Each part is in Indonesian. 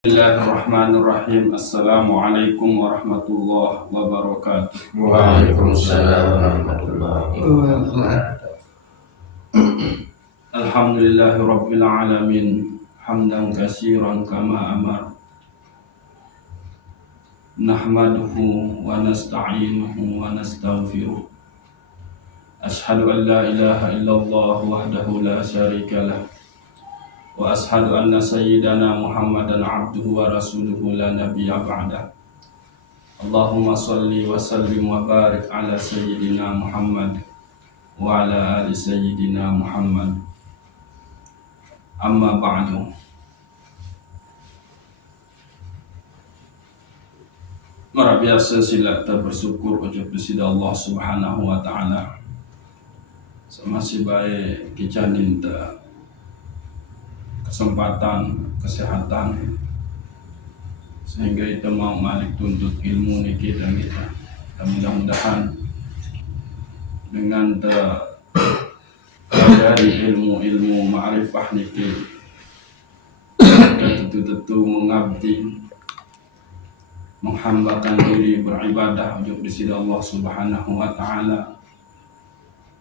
Bismillahirrahmanirrahim. Assalamualaikum warahmatullahi wabarakatuh. Waalaikumsalam warahmatullahi wabarakatuh. Alhamdulillahi rabbil alamin. Hamdan katsiran kama amar. Nahmaduhu wa nasta'inuhu wa nastaghfiruh. Ashhadu an la ilaha illallah wahdahu la syarika lah. Wa ashhadu anna sayyidana Muhammadan abduhu wa rasuluhu la nabiyya ba'dah. Allahumma salli wa sallim wa barik ala sayyidina Muhammad wa ala ali sayyidina Muhammad. Amma ba'du. Mara biasa sila kita bersyukur kepada Allah Subhanahu wa taala. Masih baik kita minta kesempatan, kesehatan, sehingga kita mau malik tuntut ilmu ni kita. Dan mudah-mudahan dengan dari ilmu ma'rifah ni kita tentu mengabdi, menghambakan diri beribadah untuk di sisi Allah Subhanahu wa taala,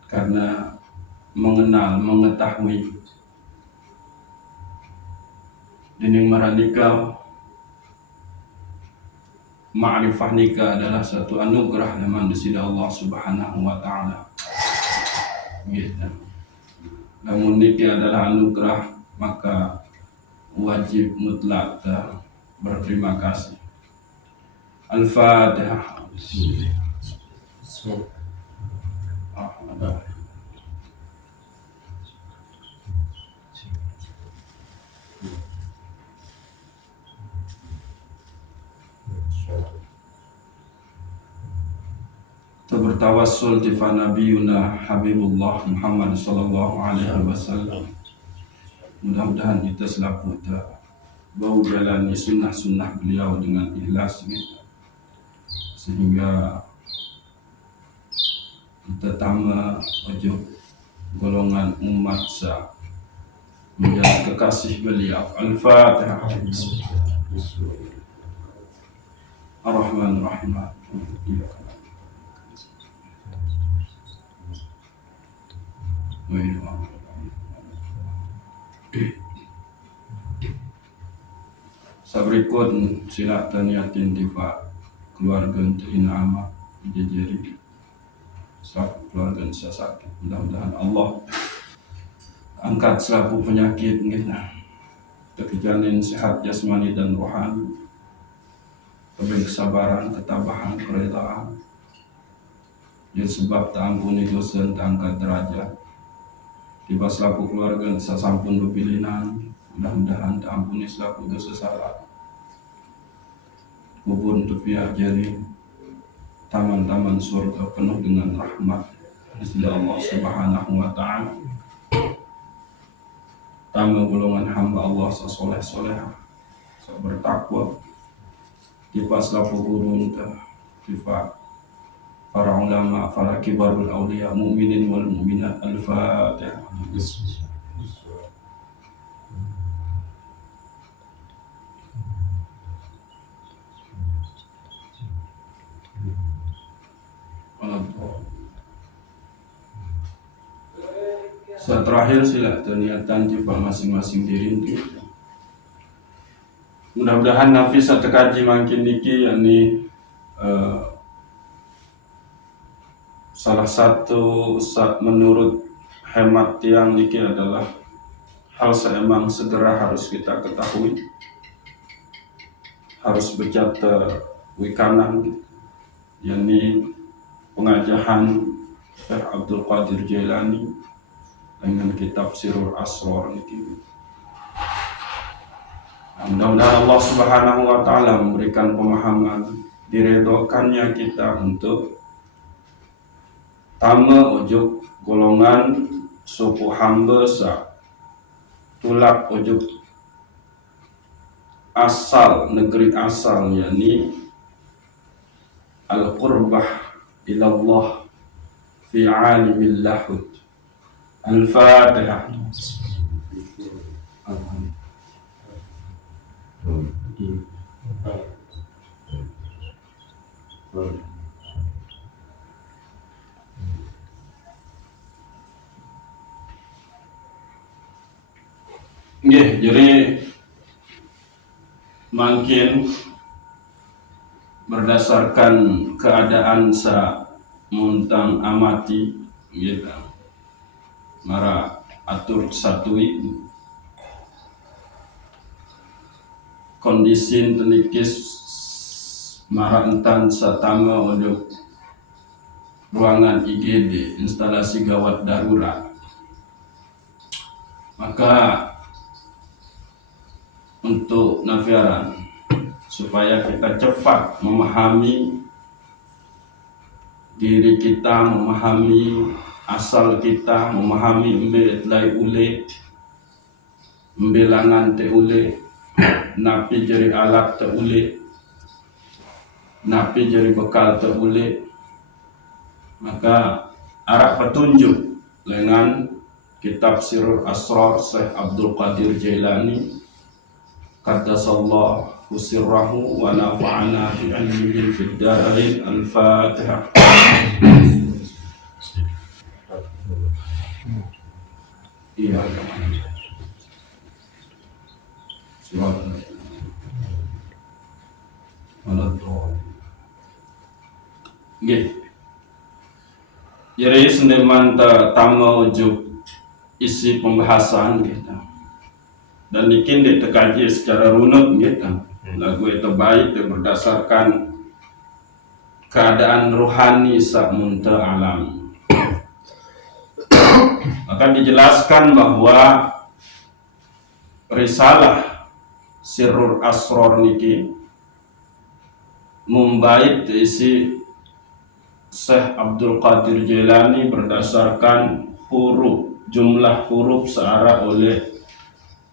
karena mengenal, mengetahui dining maradika ma'rifah nikah adalah satu anugerah memang di sisi Allah Subhanahu wa taala. Gitu. Namun nikah adalah anugerah, maka wajib mutlak berterima kasih. Al-Fatihah. Bertawassul tifa nabiyuna Habibullah Muhammad sallallahu alaihi wasallam. Mudah-mudahan kita selaku bau jalani sunnah-sunnah beliau dengan ikhlas, sehingga kita tama wajib golongan umat menjadi kekasih beliau. Al-Fatihah. Ar-Rahman Ar-Rahim. Sabrikut sila taniatin tifa keluarga untuk inama dijajari selaku keluarga yang sakit. Mudah-mudahan Allah angkat selaku penyakit kita, terjanin sehat jasmani dan rohani, beri kesabaran, ketabahan, keredaan, jadi sebab tak ampuni dosa dan angkat derajat. Tiba selaku keluarga sasampun bepilinan, mudah-mudahan tak ampuni selaku dosa salah. Kubur untuk pihak jari taman-taman surga penuh dengan rahmat dari Allah Subhanahu wa taala. Tamu golongan hamba Allah soleh-soleha, bertakwa. Tiba selaku guru tiba para ulama, para kibarul awliya, mu'minin wal mu'minat. Al-Fatihah. Saat terakhir sila niatan tiba masing-masing diri. Mudah-mudahan nafis atau kaji makin niki, yakni salah satu menurut hemat tiang niki adalah hal seemang segera harus kita ketahui, harus berjata wikanan, yakni pengajahan Syekh Abdul Qadir Jailani dengan kitab Sirrul Asrar niki. Mudah-mudahan Allah Subhanahu wa taala memberikan pemahaman, diredokannya kita untuk tama ujuk golongan suku hamba tulak ujuk asal, negeri asal, yakni al-qurbah ilallah fi alimil lahud. Al-Fatihah. Nggih, jadi makin berdasarkan keadaan sa muntang amati gitu. Mara atur satui kondisi tenikis mara entan satama untuk ruangan IGD, instalasi gawat darurat. Maka untuk nafiaran supaya kita cepat memahami diri kita, memahami asal kita, memahami mbelai ule, mbelangan te ule, napi jari alat te ule, napi jari bekal te ule. Maka arah petunjuk dengan kitab Sirrul Asrar Syekh Abdul Qadir Jailani qaddasallahu sirrahu wa nafa'ana bi ilmihi fid darain. Al-Fatihah. Iya. Silakan. Nggih. Jadi sendeman tamu ujuk isi pembahasan gitu. Dan bikin dikaji secara runut gitu. Lagu itu baik berdasarkan keadaan rohani sakmunta alam. Maka dijelaskan bahwa risalah Sirrul Asrar niki membait isi Syekh Abdul Qadir Jailani berdasarkan huruf, jumlah huruf searah oleh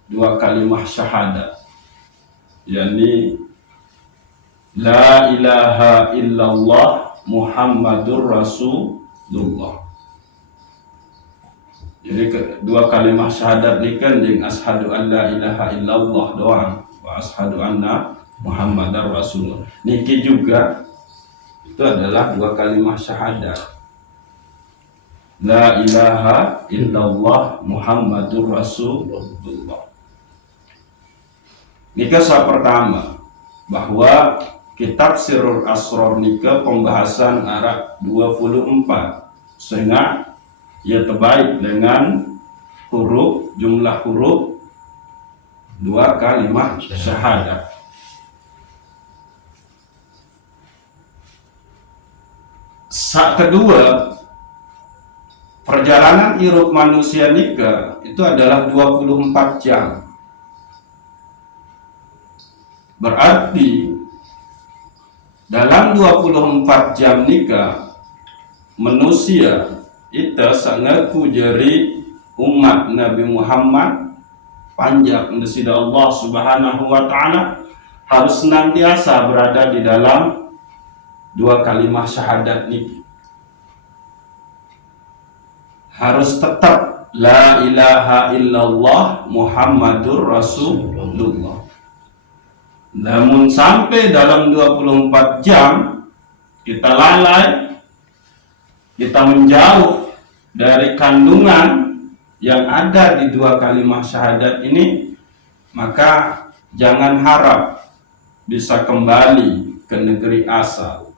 dua kalimah syahadat, yakni La ilaha illallah Muhammadur Rasulullah. Jadi dua kalimah syahadat ini kan dengan ashadu an la ilaha illallah doang, wa ashadu anna Muhammadar Rasulullah. Niki juga itu adalah dua kalimah syahadat. La ilaha illallah Muhammadur Rasulullah. Nika sa pertama bahwa kitab Sirrul Asrar nika pembahasan arah 24 sehingga ia terbaik dengan huruf, jumlah huruf dua kalimah syahadat. Saat kedua, perjalanan hidup manusia nika itu adalah 24 jam. Berarti dalam 24 jam nika manusia itu sangaku jadi umat Nabi Muhammad panjang nesida Allah Subhanahu wa taala harus senantiasa berada di dalam dua kalimah syahadat niki. Harus tetap la ilaha illallah Muhammadur Rasulullah. Namun sampai dalam 24 jam kita lalai, kita menjauh dari kandungan yang ada di dua kalimah syahadat ini, maka jangan harap bisa kembali ke negeri asal.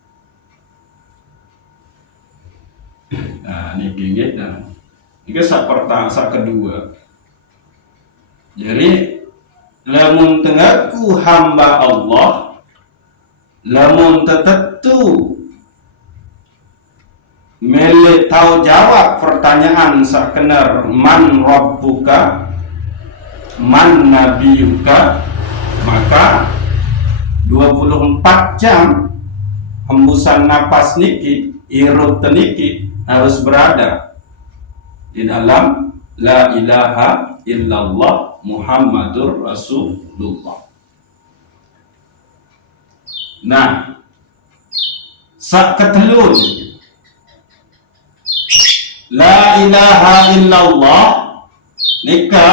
Nah, ini kita. Ini saat kedua. Jadi lamun tengaku hamba Allah, lamun tetetu mele tahu jawab pertanyaan sakenar man rabbuka, man nabiyuka, maka 24 jam hembusan napas niki, irup teniki harus berada di dalam la ilaha illallah Muhammadur Rasulullah. Nah, sak ketelun la ilaha illallah nika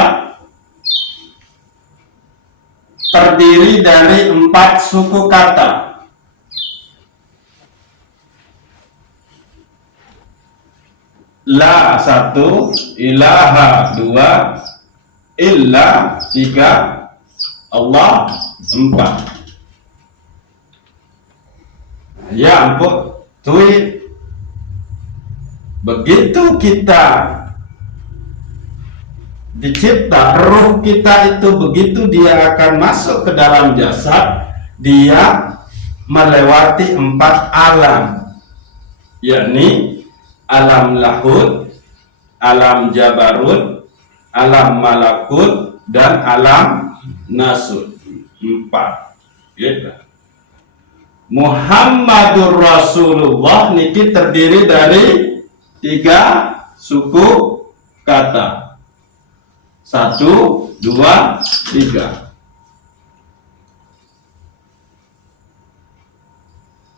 terdiri dari 4 suku kata. la 1, ilaha 2, illa 3, Allah 4. Ya ampun, tuh begitu kita dicipta, ruh kita itu begitu dia akan masuk ke dalam jasad, dia melewati 4 alam, yakni alam lahud, alam jabarut, alam malakut, dan alam nasut. 4 gitu. Muhammadur Rasulullah niki terdiri dari 3 suku kata. 1, 2, 3.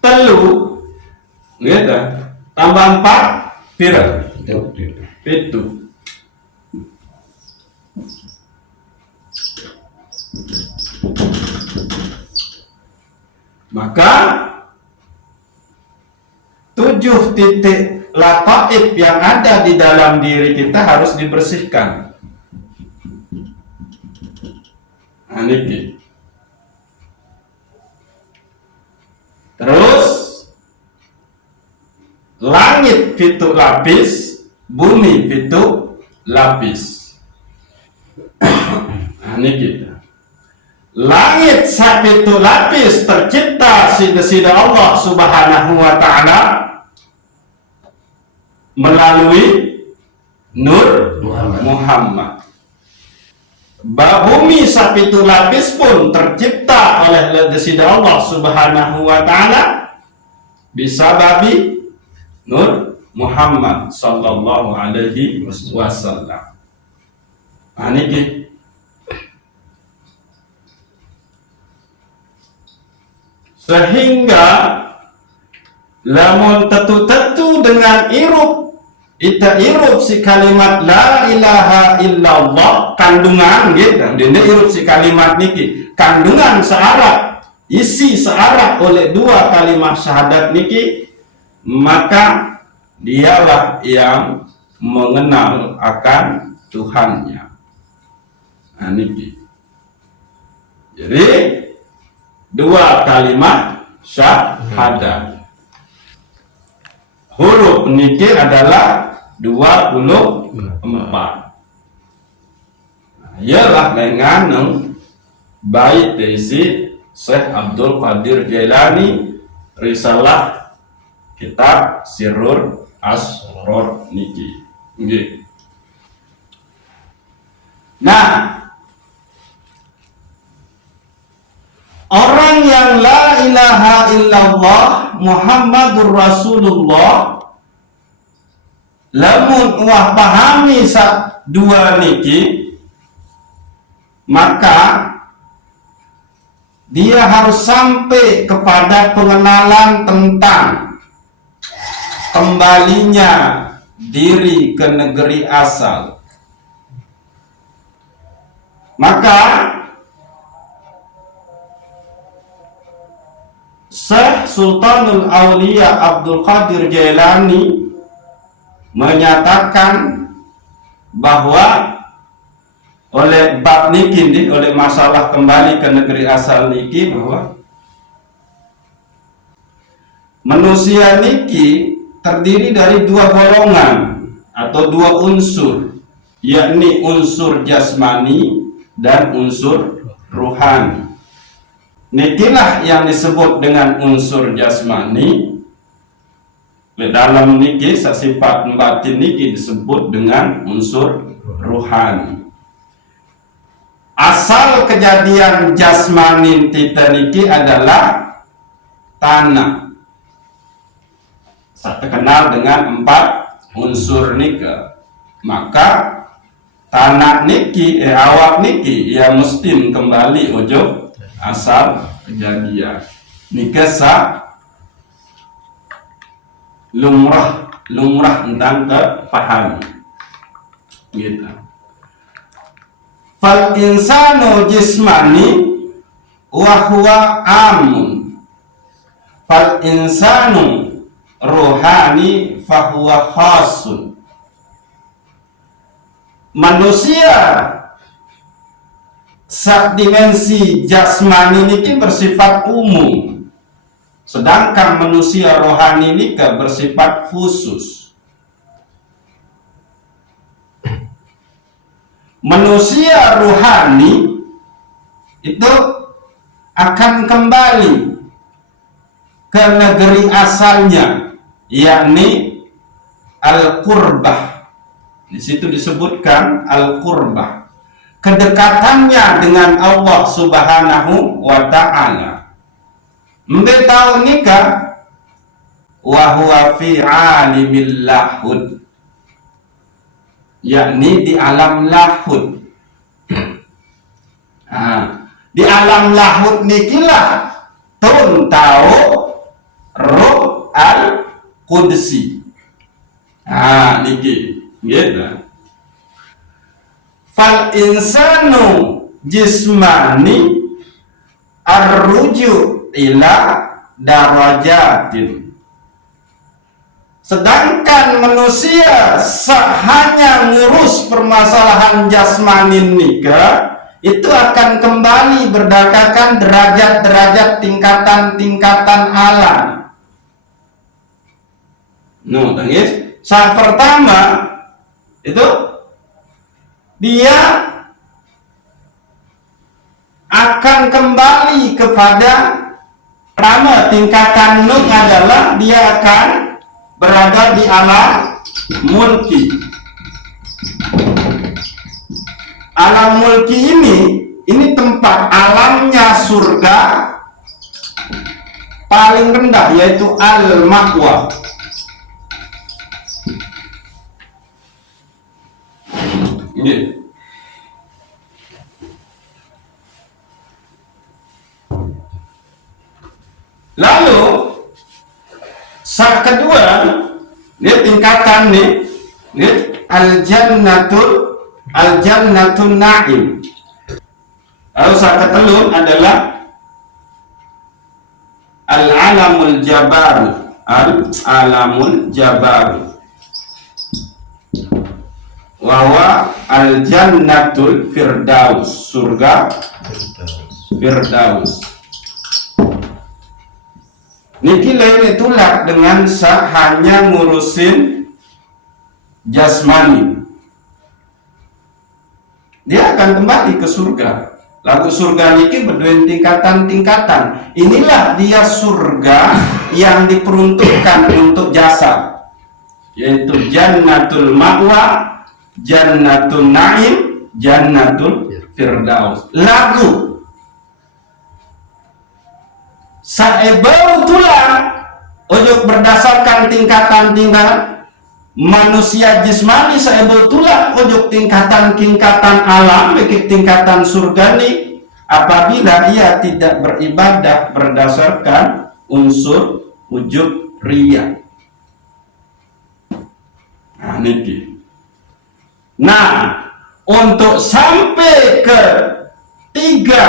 Telu gitu. Tambah 4 pira? 7. Maka 7 titik lataif yang ada di dalam diri kita harus dibersihkan. Niki. Terus langit pitu lapis, bumi pitu lapis. Niki. Langit sapitu lapis tercipta sida Allah Subhanahu wa ta'ala melalui Nur Muhammad. Bumi sapitu lapis pun tercipta oleh sida Allah Subhanahu wa ta'ala bisa babi Nur Muhammad sallallahu alaihi wasallam. Niki. Sehingga lamun tetu-tetu dengan irup si kalimat la ilaha illallah kandungan gitu. Dene irup si kalimat niki kandungan searah, isi searah oleh 2 kalimat syahadat niki, maka dialah yang mengenal akan Tuhannya. Niki. Jadi 2 kalimat syahadat. Huruf niki adalah 24. Ialah dengan bait isi Syekh Abdul Qadir Jailani, risalah kitab Sirrul Asrar niki. Nggih. Nah, orang yang la ilaha illallah Muhammadur Rasulullah lamun wah pahami 2 niki, maka dia harus sampai kepada pengenalan tentang kembalinya diri ke negeri asal. Maka Syekh Sultanul Aulia Abdul Qadir Jailani menyatakan bahwa oleh bab niki, oleh masalah kembali ke negeri asal niki, bahwa manusia niki terdiri dari 2 golongan atau 2 unsur, yakni unsur jasmani dan unsur ruhani. Nikilah yang disebut dengan unsur jasmani. Dalam niki sifat batin niki disebut dengan unsur ruhani. Asal kejadian jasmani kita niki adalah tanah. Saya terkenal dengan 4 unsur nika. Maka tanah niki, awak niki ya mesti kembali ujung asal kejadian. Nika lumrah tentang kepahami gitu. Fal insanu jismani wa huwa amun, fal insanu ruhani fa huwa khasun. manusia sak dimensi jasmani niki bersifat umum, sedangkan manusia rohani nika bersifat khusus. Manusia rohani itu akan kembali ke negeri asalnya, yakni al-qurbah. Di situ disebutkan al-qurbah, kedekatannya dengan Allah Subhanahu wa ta'ala. Mbe tahu nikah wa huwa fi alimil lahud, yakni di alam lahud. Di alam lahud nikilah tun tahu ruh al qudsi. Niki gitu. Fal insanu jismani arruju ila darajatin. Sedangkan manusia hanya ngurus permasalahan jasmani nikah, itu akan kembali berdasarkan derajat-derajat tingkatan-tingkatan alam. Tangis. Saat pertama itu dia akan kembali kepada pertama tingkatan Nuh adalah dia akan berada di alam mulki. Alam mulki ini tempat alamnya surga paling rendah, yaitu al-ma'wa. Ini. Lalu saat kedua, ini tingkatan nih al-jannatun na'im. Lalu saat ketelun adalah al-alamul jabar, bahwa al-jannatul firdaus, surga firdaus. Niki lain itulah dengan hanya ngurusin jasmani. Dia akan kembali ke surga. Lagu surga niki berdua tingkatan-tingkatan. Inilah dia surga yang diperuntukkan untuk jasad, yaitu jannatul ma'wa, jannatul na'im, jannatul firdaus. Lagu saebau tulang ojo berdasarkan tingkatan-tingkatan manusia jismani, saebau tulang ojo tingkatan-tingkatan alam, baik tingkatan surgani, apabila ia tidak beribadah berdasarkan unsur ujub riya. Nah, untuk sampai ke tiga,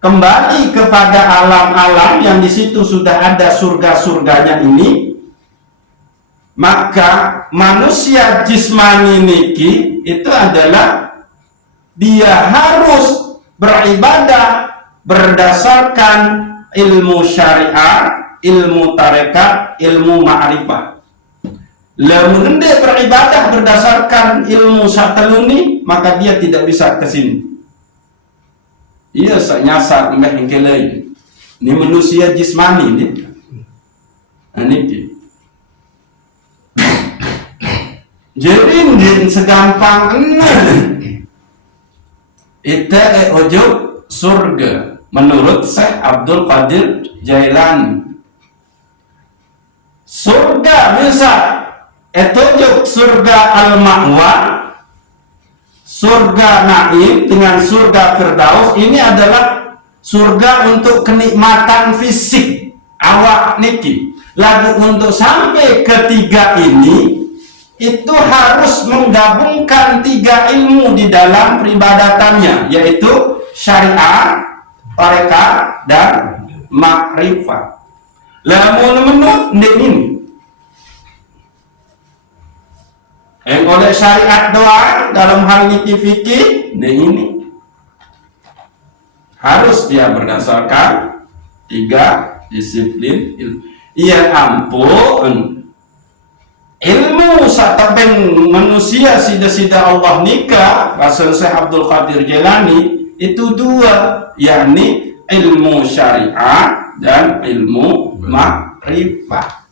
kembali kepada alam-alam yang di situ sudah ada surga-surganya ini, maka manusia jismani niki itu adalah dia harus beribadah berdasarkan ilmu syariat, ilmu tarekat, ilmu ma'rifah. Lamun dia beribadah berdasarkan ilmu sateluni, maka dia tidak bisa ke sini. Iya, nyasar mbah yang lain. Ini manusia jismani ini. Jadi ini segampang itu ojo surga menurut Syekh Abdul Qadir Jailani. Surga bisa itu surga al-ma'wa, surga naim dengan surga firdaus. Ini adalah surga untuk kenikmatan fisik awak niki. Lalu untuk sampai ketiga ini, itu harus menggabungkan tiga ilmu di dalam peribadatannya, yaitu syariat, tarekat, dan makrifat. Lalu menurut ini oleh syariat doa dalam hal fikih ini harus dia berdasarkan 3 disiplin ilmu. Iya ampun, ilmu satabeng manusia sida-sida Allah nikah Rasul Syekh Abdul Qadir Jailani itu 2, yakni ilmu syariat dan ilmu ma'rifah.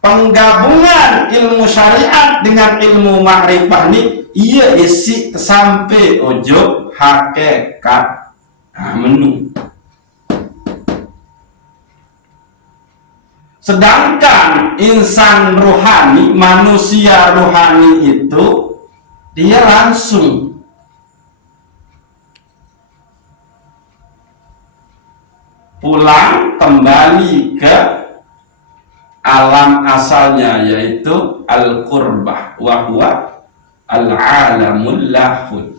Penggabungan ilmu syariat dengan ilmu ma'rifah ini ia isi sampai ojo hakikat menu. Sedangkan insan rohani, manusia rohani itu dia langsung pulang kembali ke alam asalnya, yaitu al-qurbah wa huwa al-alamul lahud.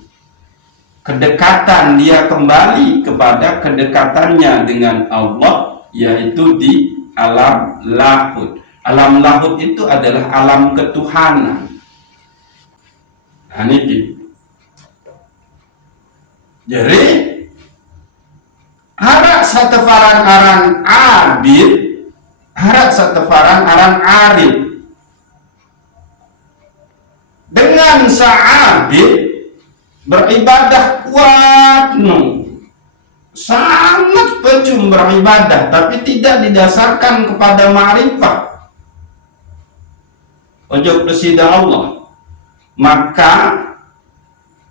Kedekatan, dia kembali kepada kedekatannya dengan Allah, yaitu di alam lahud. Alam lahud itu adalah alam ketuhanan. Nah, ini jadi harap satefaran aran abid, harap satefaran aran arif. Dengan sa'abid beribadah kuat sangat pecum beribadah, tapi tidak didasarkan kepada ma'rifah ojo presida Allah, maka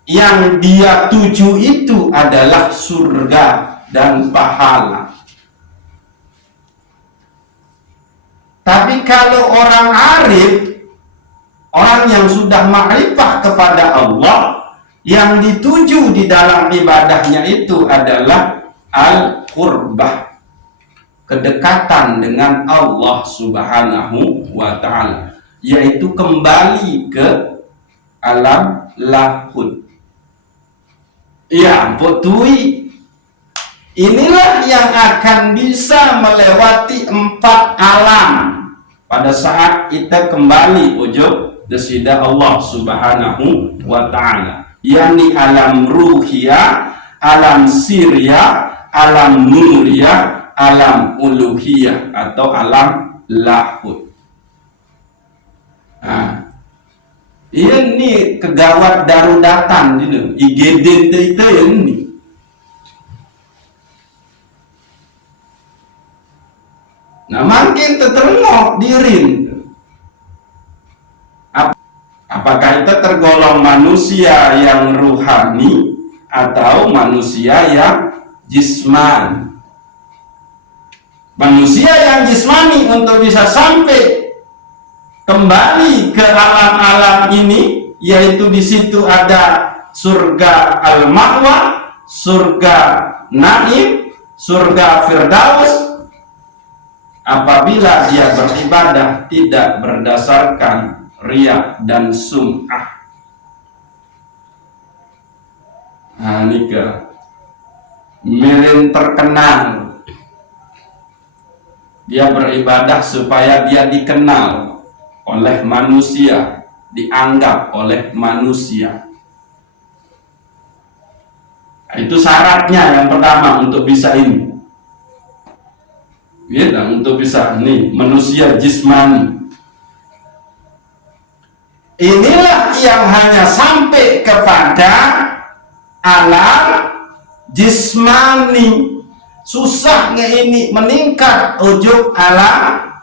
yang dia tuju itu adalah surga dan pahala. Tapi kalau orang arif, orang yang sudah ma'rifah kepada Allah, yang dituju di dalam ibadahnya itu adalah al-qurbah, kedekatan dengan Allah Subhanahu wa ta'ala, yaitu kembali ke alam lahud. Ya, potui. Inilah yang akan bisa melewati 4 alam pada saat kita kembali ujuk desida Allah Subhanahu wa ta'ala, yakni alam ruhiyah, alam siriyah, alam nuriyah, alam uluhiyah atau alam lahud. Nah, ini kegawat darudatan ini, IGD itu ini. Nah, makin tertengok diri. Apakah kita tergolong manusia yang ruhani atau manusia yang jismani? Manusia yang jismani untuk bisa sampai kembali ke alam-alam ini, yaitu di situ ada surga al-ma'wa, surga naim, surga firdaus. Apabila dia beribadah tidak berdasarkan riya dan sum'ah. Nah, nikah mirin terkenal, dia beribadah supaya dia dikenal oleh manusia, dianggap oleh manusia. Nah, itu syaratnya yang pertama untuk bisa ini. Ya, untuk bisa nih manusia jismani. Inilah yang hanya sampai kepada alam jismani. Susahnya ini meningkat ujuk alam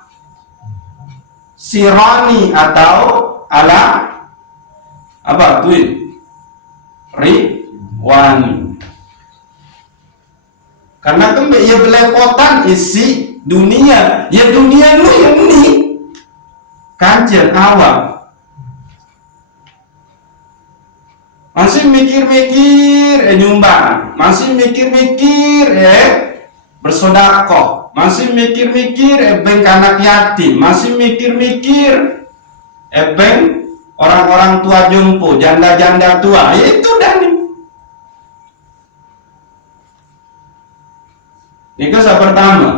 sirani atau alam apa tuh? Ridwani. Karena kembali ya belepotan isi dunia, ya dunia lu yang ini kajian awal. Masih mikir-mikir nyumbang, masih mikir-mikir bersedekah, masih mikir-mikir beng anak yatim, masih mikir-mikir beng orang-orang tua jompo, janda-janda tua. Itu dah nih. Ini kisah pertama.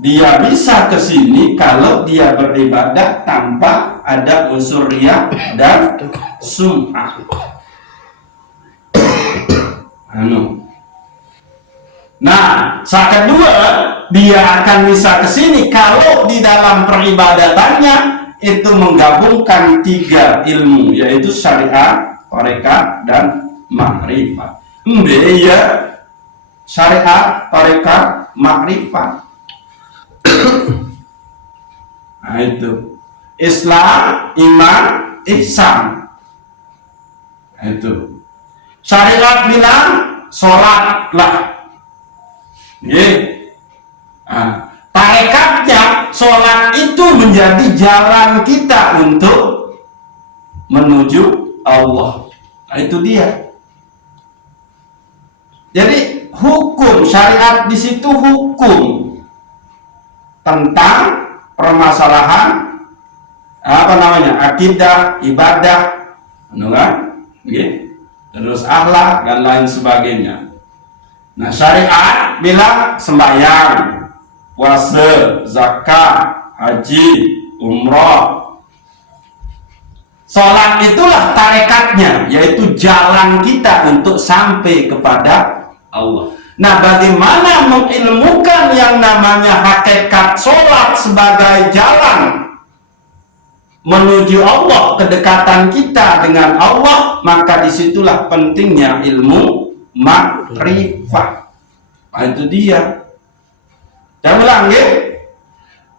dia bisa ke sini kalau dia beribadah tanpa ada unsur riya dan sum'ah. Nah, saat kedua, dia akan bisa ke sini kalau di dalam peribadatannya itu menggabungkan 3 ilmu, yaitu syariat, tarekat, dan makrifat. Ya, syariat, tarekat, makrifat. Nah itu Islam, iman, ihsan. Nah, itu syariat bilang sholatlah. Nah, tarekatnya sholat itu menjadi jalan kita untuk menuju Allah. Nah, itu dia. Jadi hukum syariat di situ hukum tentang permasalahan akidah, ibadah, terus akhlak dan lain sebagainya. Nah, syariat bilang sembahyang, puasa, zakat, haji, umrah. Sholat itulah tarekatnya, yaitu jalan kita untuk sampai kepada Allah. Nah, bagaimana mengilmukan yang namanya hakikat sholat sebagai jalan menuju Allah, kedekatan kita dengan Allah, maka disitulah pentingnya ilmu makrifat. Nah, itu dia. Saya ulang ya,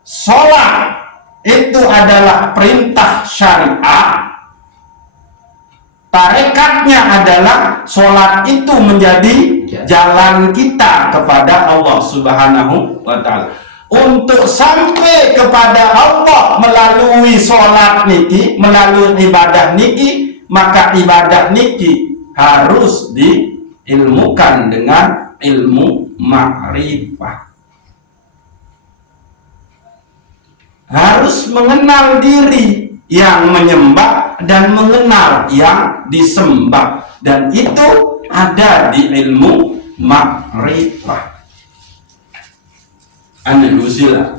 sholat itu adalah perintah syariat. Tarekatnya adalah sholat itu menjadi jalan kita kepada Allah Subhanahu wa Ta'ala. Untuk sampai kepada Allah melalui sholat niki, melalui ibadah niki, maka ibadah niki harus diilmukan dengan ilmu makrifah. Harus mengenal diri yang menyembah dan mengenal yang disembah, dan itu ada di ilmu makrifah. Ane usila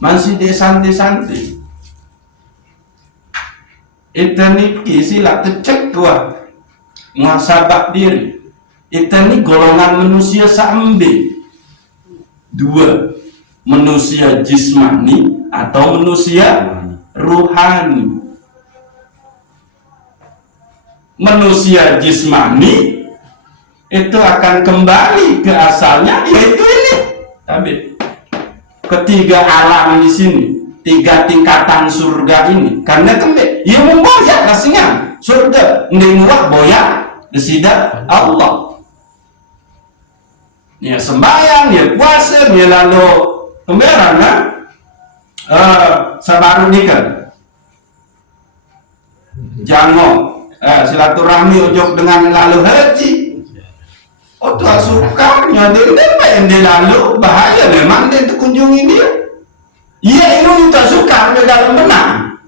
masih desanti-santi itu niki sila tecek gua muhasabah diri. Itu ni golongan manusia sambe 2, manusia jismani atau manusia ruhani. Manusia jismani itu akan kembali ke asalnya, yaitu ini tapi ketiga alam di sini, 3 tingkatan surga ini. Karena tembe ia memboyak kasingan surga ndemuah boyak desida Allah. Ya sembahyang, ya puasa, ya lalu kemberana sabaru nikah jango silaturahmi ujung dengan lalu haji. Oh tuh sukarnya dia lalu bahaya memang dia kunjungi dia. Iya itu tak suka dia dalam benang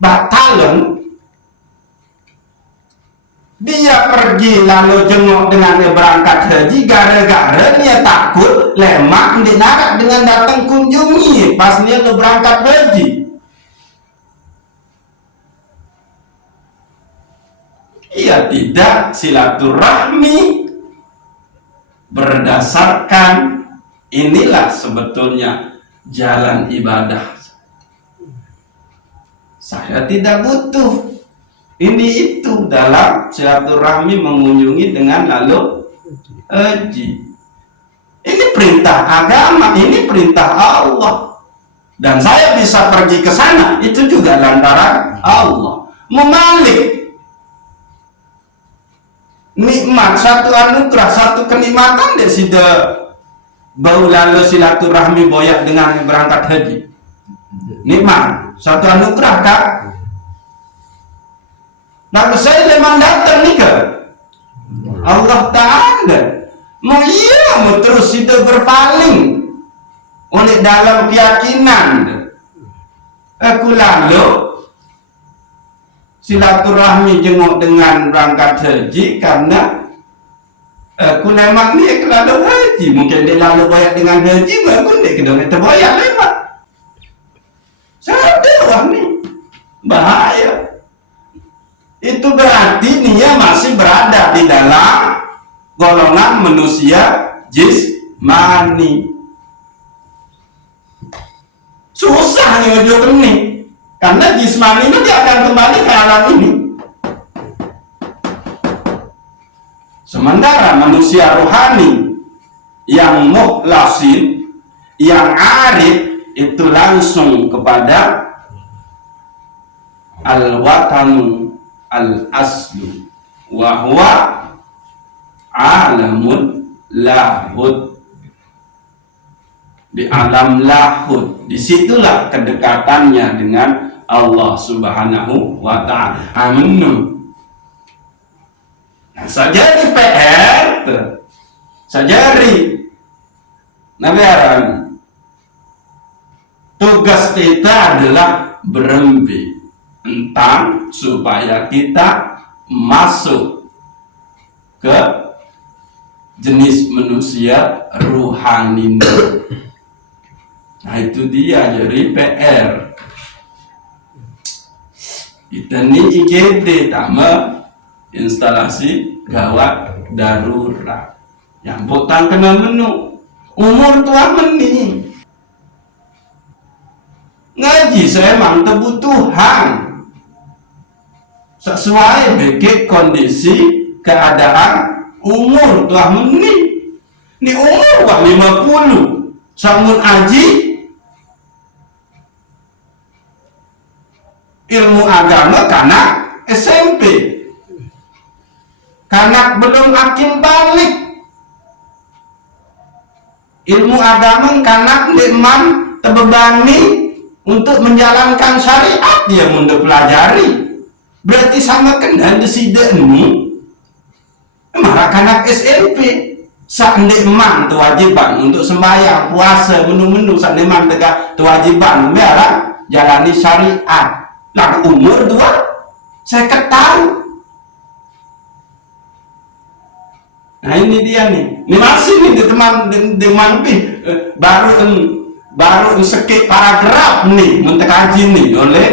batalan. Dia pergi lalu jenguk dengan dia berangkat haji, gara-gara dia takut lemak dinarak dengan datang kunjungi pas dia berangkat haji. Ia tidak silaturahmi berdasarkan inilah sebetulnya jalan ibadah. Saya tidak butuh ini itu dalam silaturahmi mengunjungi dengan lalu haji. Ini perintah agama, ini perintah Allah. Dan saya bisa pergi ke sana itu juga lantaran Allah. Memalik nikmat, satu anugerah, satu kenikmatan dia sudah bau lalu silaturahmi boyak dengan berangkat haji. Nikmat, satu anugerah kak. Nah saya memang datang nih ke Allah Ta'ala mau iya mau terus itu berpaling oleh dalam keyakinan aku lalu silaturahmi jenguk dengan berangkat haji karena Aku lemak ni kalau haji mungkin dia lalu bayar dengan haji aku ni kena terbayar lemak. Sadar orang ni bahaya. Itu berarti dia masih berada di dalam golongan manusia jismani. Susah nih ujung ini karena jismani itu dia akan kembali ke alam ini. Sementara manusia rohani yang mukhlasin, yang arif itu langsung kepada al-watanu al-aslu wa huwa alamun lahud. Di alam lahud, disitulah kedekatannya dengan Allah Subhanahu wa ta'ala. Amin. Nah, sajari PR sajari nabiaran tugas kita adalah berembi tentang supaya kita masuk ke jenis manusia ruhani. Nah itu dia jadi PR kita ini IGD tambah instalasi gawat darurat yang bukan kena menu umur tua meni ngaji saya memang kebutuhan sesuai dengan kondisi keadaan umur tua meni ini umur wah 50 sangun aji ilmu agama karena SMP karena belum akil balik ilmu agama karena nikman terbebani untuk menjalankan syariat dia untuk pelajari berarti sama dengan deside ini marah kanak SMP sak nikman kewajiban untuk sembahyang puasa menu-menu sak nikman tegak kewajiban merah jalani syariat lalu umur 2 saya ketahui. Nah ini dia nih, ini masih nih teman lebih baru sekit paragraf nih mentekaji nih oleh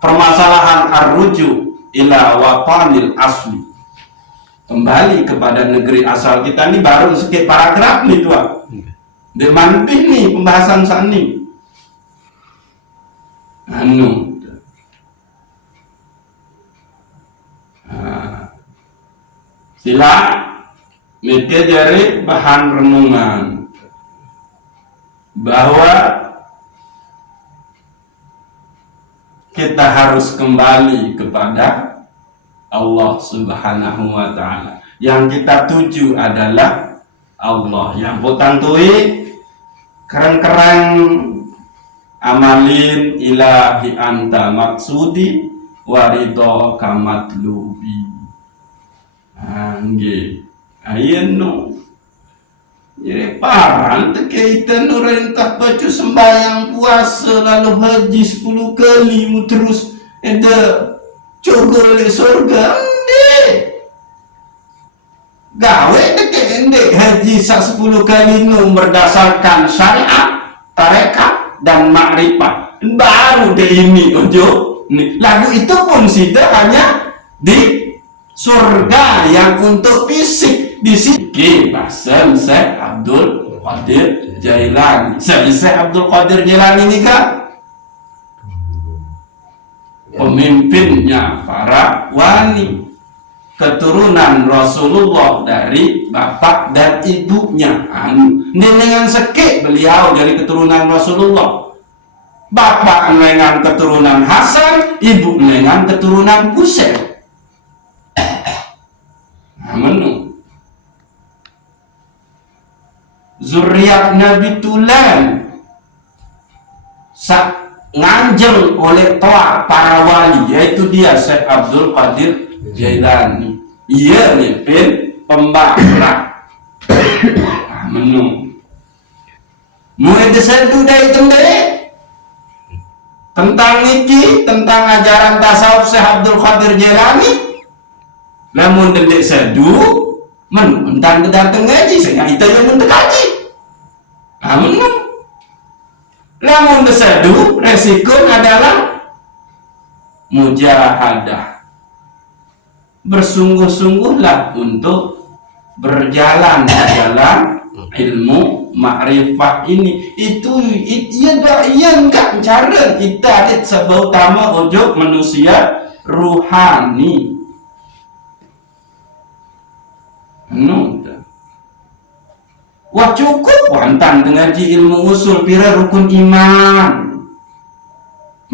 permasalahan ar-ruju ila watanil asli, kembali kepada negeri asal kita nih baru sekit paragraf nih tua deman lebih nih pembahasan saat ini sila mikir jari bahan renungan bahwa kita harus kembali kepada Allah Subhanahu wa ta'ala. Yang kita tuju adalah Allah yang bukan tui keren-keren amalin ilahi anta maksudi warido kamatlubi. Angge ayen no jadi parang terkaitan rentah baca sembahyang puasa lalu haji 10 kali mu terus ada cogol le surga ende gawe deke ende haji 10 kali nu berdasarkan syariat tarekat dan makrifat baru deh ini ojo nih lagu itu pun sudah hanya di surga yang untuk fisik di sini bahasa Syekh Abdul Qadir Jailani. Syekh Abdul Qadir Jailani ini kan pemimpinnya para wali, keturunan Rasulullah dari bapak dan ibunya. Ini dengan sekek beliau dari keturunan Rasulullah. Bapak dengan keturunan Hasan, ibu dengan keturunan Husain. Menu zuriat Nabi Tulan nganjeng oleh toa para wali, yaitu dia Syekh Abdul Qadir Jailani. Ia mimpin pembahasan menu mulai desedu dari tendek tentang niki, tentang ajaran tasawuf Syekh Abdul Qadir Jailani. Namun detik sedu mentan datang ngaji saya itu yang untuk kaji. Menung. Lamun besadu resiko adalah mujahadah. Bersungguh-sungguhlah untuk berjalan di jalan ilmu makrifat ini. Itu ia enggak cara kita adat sebab utama untuk manusia ruhani. Wah cukup wantan dengan ilmu usul pira rukun iman.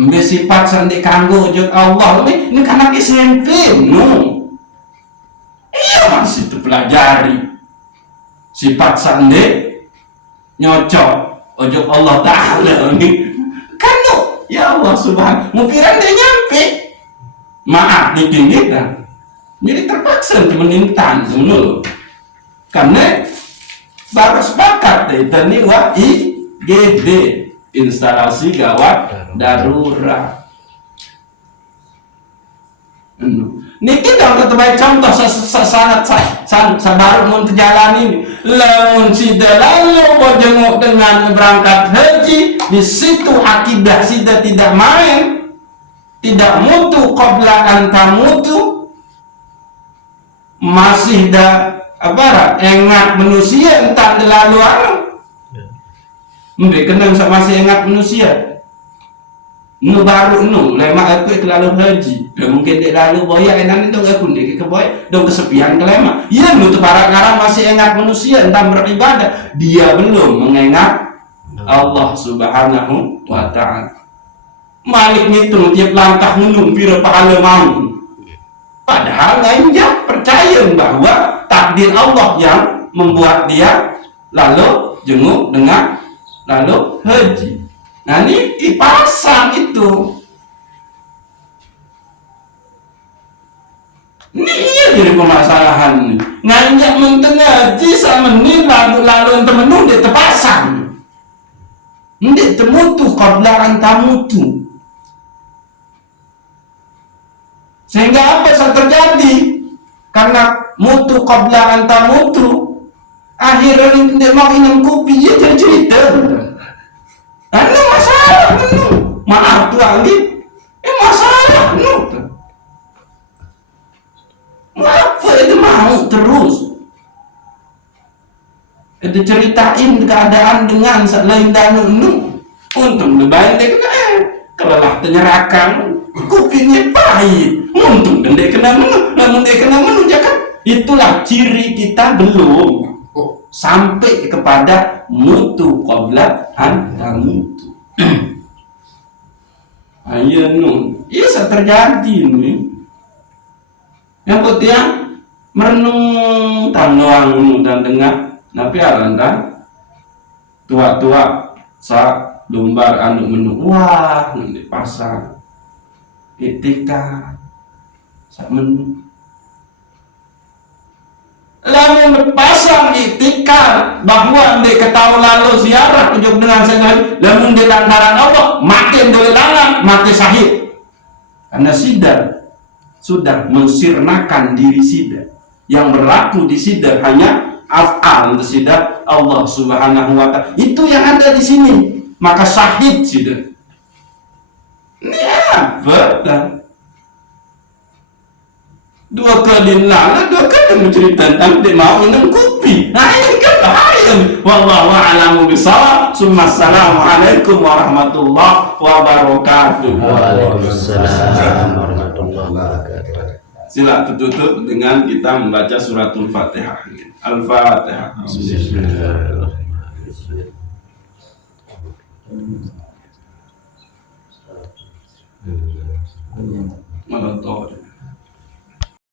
Ambil sifat sandi kanggo ujud Allah ini kan anak SMP iya masih dipelajari sifat sandi nyocok ujud Allah Ta'ala ini kan ya Allah subhanahu mufiran dia nyampe maaf ditinggikan jadi terpaksa menintan dulu karena baru sepakat dan ini IGD instalasi gawat darurat. Niki dong terbaik contoh sangat sabar mau terjalani lamun sida lalu berjenguk dengan berangkat haji di situ akidah sida tidak main tidak mutu qabla anta mutu masih dah apa engat manusia entah lalu mbek kenang sama masih ingat manusia baru lemak aku lalu haji mungkin dia lalu boya enak itu aku ke boy dong kesepian kelema iya para ngarang masih ingat manusia entah beribadah dia belum mengingat Allah subhanahu wa ta'ala malik ngitung tiap langkah ngunung pira pahala mau padahal lainnya percaya bahwa takdir Allah yang membuat dia lalu jenguk dengan lalu haji. Nah ini dipasang itu. Ini iya jadi permasalahan nih. Ngajak mentengaji sama ini lalu temenung dia terpasang. Ini temutu qabla anta mutu. Sehingga apa yang terjadi? Karena mutu qabla anta mutu. Akhirnya dia mau minum kopi dia jadi cerita. Anu masalah, maaf tuan gitu. Masalah, apa itu mau terus? Itu ceritain keadaan dengan lain danu untung lebaran dek kelelah tenyerakan kopinya pahit. Untung dek kena menu, namun dek kena menu jangan. Itulah ciri kita belum sampai kepada mutu qabla anta mutu. Ayo iya terjadi nih. Yang ketiga merenung tandoang dan tengah napi aranda tua-tua sa lumbar anu menu wah di pasar etika sa menu lalu pasang itikar bahwa dia ketahui lalu ziarah ujuk dengan sengaja lalu di lantaran Allah makin dolangan mati syahid karena sidar sudah mensirnakan diri sidar yang berlaku di sidar hanya af'al sidar Allah subhanahu wa ta'ala itu yang ada di sini maka syahid sidar ini apa dua kali lalu dua kali mencerita tentang dia mau minum kopi. Nah ini kan bahaya. Wallahu a'lamu bishawab. Assalamualaikum warahmatullahi wabarakatuh. Waalaikumsalam warahmatullahi wabarakatuh. Sila tutup dengan kita membaca suratul Fatihah. Al-Fatihah. Bismillahirrahmanirrahim.